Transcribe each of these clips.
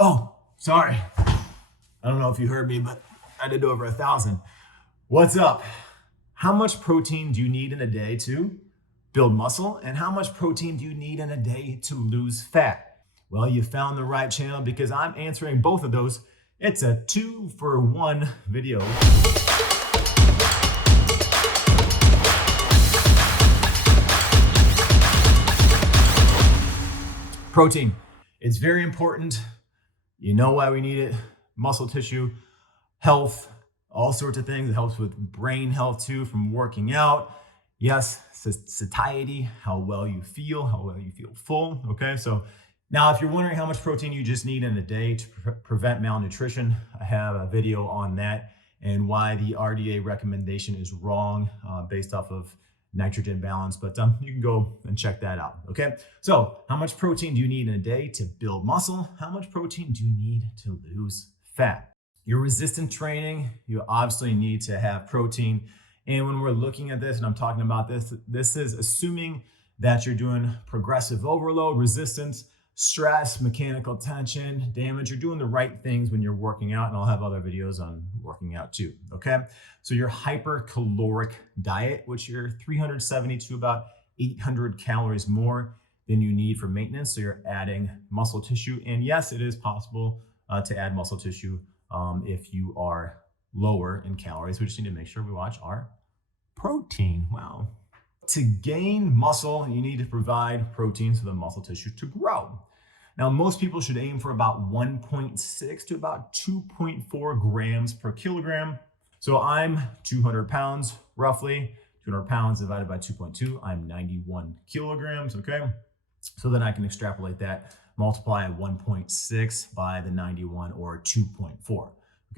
Oh, sorry. I don't know if you heard me, but I did over 1,000. What's up? How much protein do you need in a day to build muscle? And how much protein do you need in a day to lose fat? Well, you found the right channel because I'm answering both of those. It's a 2-for-1 video. Protein. It's very important. You know why we need it. Muscle tissue, health, all sorts of things. It helps with brain health too from working out. Yes, satiety, how well you feel full. Okay, so now if you're wondering how much protein you just need in a day to prevent malnutrition, I have a video on that and why the RDA recommendation is wrong based off of nitrogen balance, but you can go and check that out. Okay, so how much protein do you need in a day to build muscle? How much protein do you need to lose fat? Your resistance training, you obviously need to have protein. And when we're looking at this and I'm talking about this is assuming that you're doing progressive overload, resistance, stress, mechanical tension, damage. You're doing the right things when you're working out, and I'll have other videos on working out too, okay? So your hypercaloric diet, which you're 370 to about 800 calories more than you need for maintenance. So you're adding muscle tissue. And yes, it is possible to add muscle tissue if you are lower in calories. We just need to make sure we watch our protein. Wow. To gain muscle, you need to provide protein for the muscle tissue to grow. Now, most people should aim for about 1.6 to about 2.4 grams per kilogram. So I'm 200 pounds, roughly. 200 pounds divided by 2.2, I'm 91 kilograms, okay? So then I can extrapolate that, multiply 1.6 by the 91 or 2.4.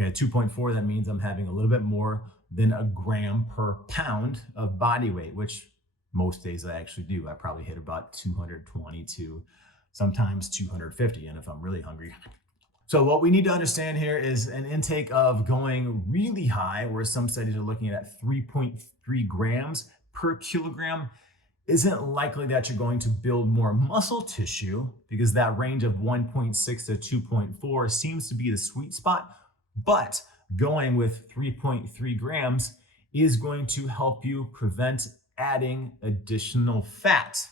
Okay, 2.4, that means I'm having a little bit more than a gram per pound of body weight, which most days I actually do. I probably hit about 220 to sometimes 250, and if I'm really hungry. So what we need to understand here is an intake of going really high, where some studies are looking at 3.3 grams per kilogram, isn't likely that you're going to build more muscle tissue, because that range of 1.6 to 2.4 seems to be the sweet spot. But going with 3.3 grams is going to help you prevent adding additional fat.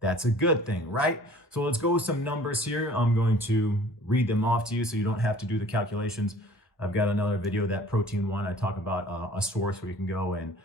That's a good thing, right? So let's go with some numbers here. I'm going to read them off to you so you don't have to do the calculations. I've got another video, that protein one. I talk about a source where you can go and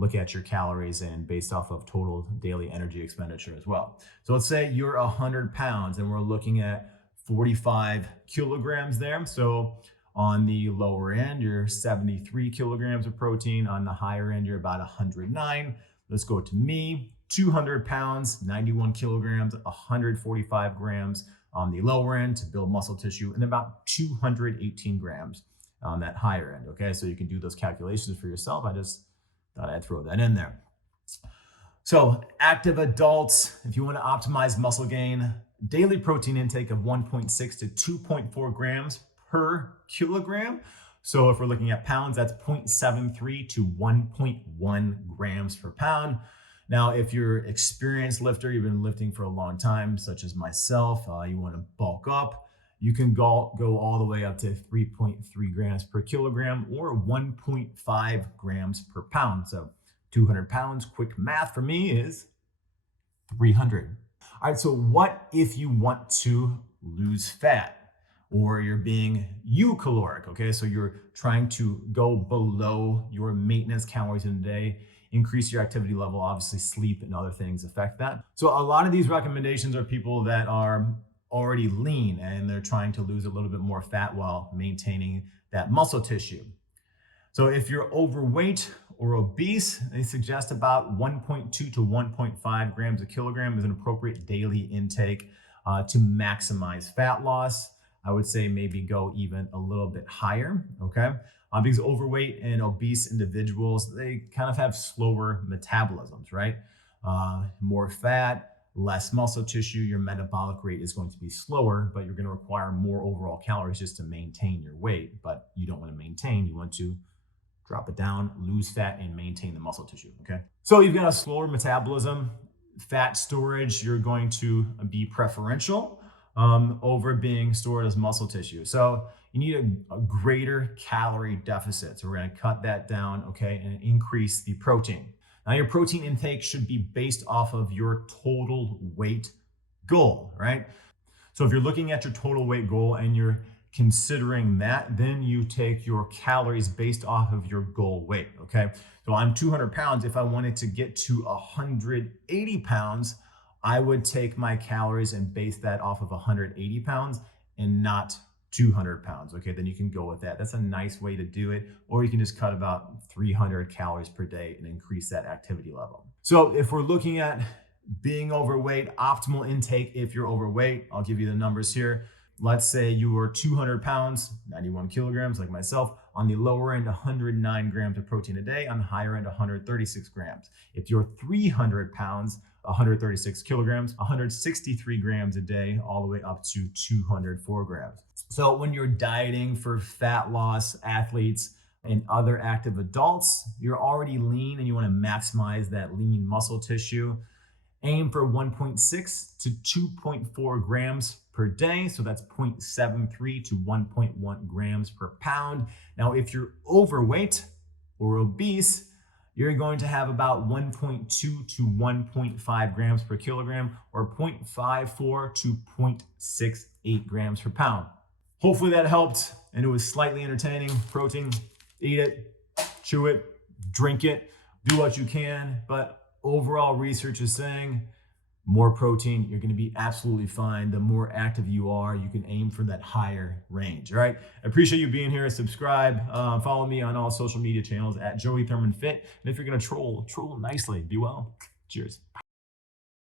look at your calories and based off of total daily energy expenditure as well. So let's say you're 100 pounds and we're looking at 45 kilograms there. So on the lower end, you're 73 kilograms of protein. On the higher end, you're about 109. Let's go to me, 200 pounds, 91 kilograms, 145 grams on the lower end to build muscle tissue, and about 218 grams on that higher end, okay? So you can do those calculations for yourself. I just thought I'd throw that in there. So active adults, if you want to optimize muscle gain, daily protein intake of 1.6 to 2.4 grams per kilogram. So if we're looking at pounds, that's 0.73 to 1.1 grams per pound. Now, if you're an experienced lifter, you've been lifting for a long time, such as myself, you want to bulk up, you can go all the way up to 3.3 grams per kilogram or 1.5 grams per pound. So 200 pounds, quick math for me is 300. All right, so what if you want to lose fat? Or you're being eucaloric, okay? So you're trying to go below your maintenance calories in a day, increase your activity level. Obviously sleep and other things affect that. So a lot of these recommendations are people that are already lean and they're trying to lose a little bit more fat while maintaining that muscle tissue. So if you're overweight or obese, they suggest about 1.2 to 1.5 grams a kilogram is an appropriate daily intake to maximize fat loss. I would say maybe go even a little bit higher, okay? Because overweight and obese individuals, they kind of have slower metabolisms, right? More fat, less muscle tissue, your metabolic rate is going to be slower, but you're going to require more overall calories just to maintain your weight. But you don't want to maintain, you want to drop it down, lose fat, and maintain the muscle tissue, okay? So you've got a slower metabolism, fat storage, you're going to be preferential. over being stored as muscle tissue. So you need a greater calorie deficit. So we're going to cut that down, okay, and increase the protein. Now, your protein intake should be based off of your total weight goal, right? So if you're looking at your total weight goal and you're considering that, then you take your calories based off of your goal weight, okay? So I'm 200 pounds. If I wanted to get to 180 pounds, I would take my calories and base that off of 180 pounds and not 200 pounds. Okay, then you can go with that. That's a nice way to do it. Or you can just cut about 300 calories per day and increase that activity level. So if we're looking at being overweight, optimal intake if you're overweight, I'll give you the numbers here. Let's say you were 200 pounds, 91 kilograms like myself. On the lower end, 109 grams of protein a day. On the higher end, 136 grams. If you're 300 pounds, 136 kilograms, 163 grams a day, all the way up to 204 grams. So when you're dieting for fat loss athletes and other active adults, you're already lean and you want to maximize that lean muscle tissue. Aim for 1.6 to 2.4 grams per day. So that's 0.73 to 1.1 grams per pound. Now, if you're overweight or obese, you're going to have about 1.2 to 1.5 grams per kilogram, or 0.54 to 0.68 grams per pound. Hopefully that helped and it was slightly entertaining. Protein, eat it, chew it, drink it, do what you can. But overall research is saying more protein, you're going to be absolutely fine. The more active you are, you can aim for that higher range. All right. I appreciate you being here. Subscribe, follow me on all social media channels at Joey Thurman Fit. And if you're going to troll nicely. Be well. Cheers.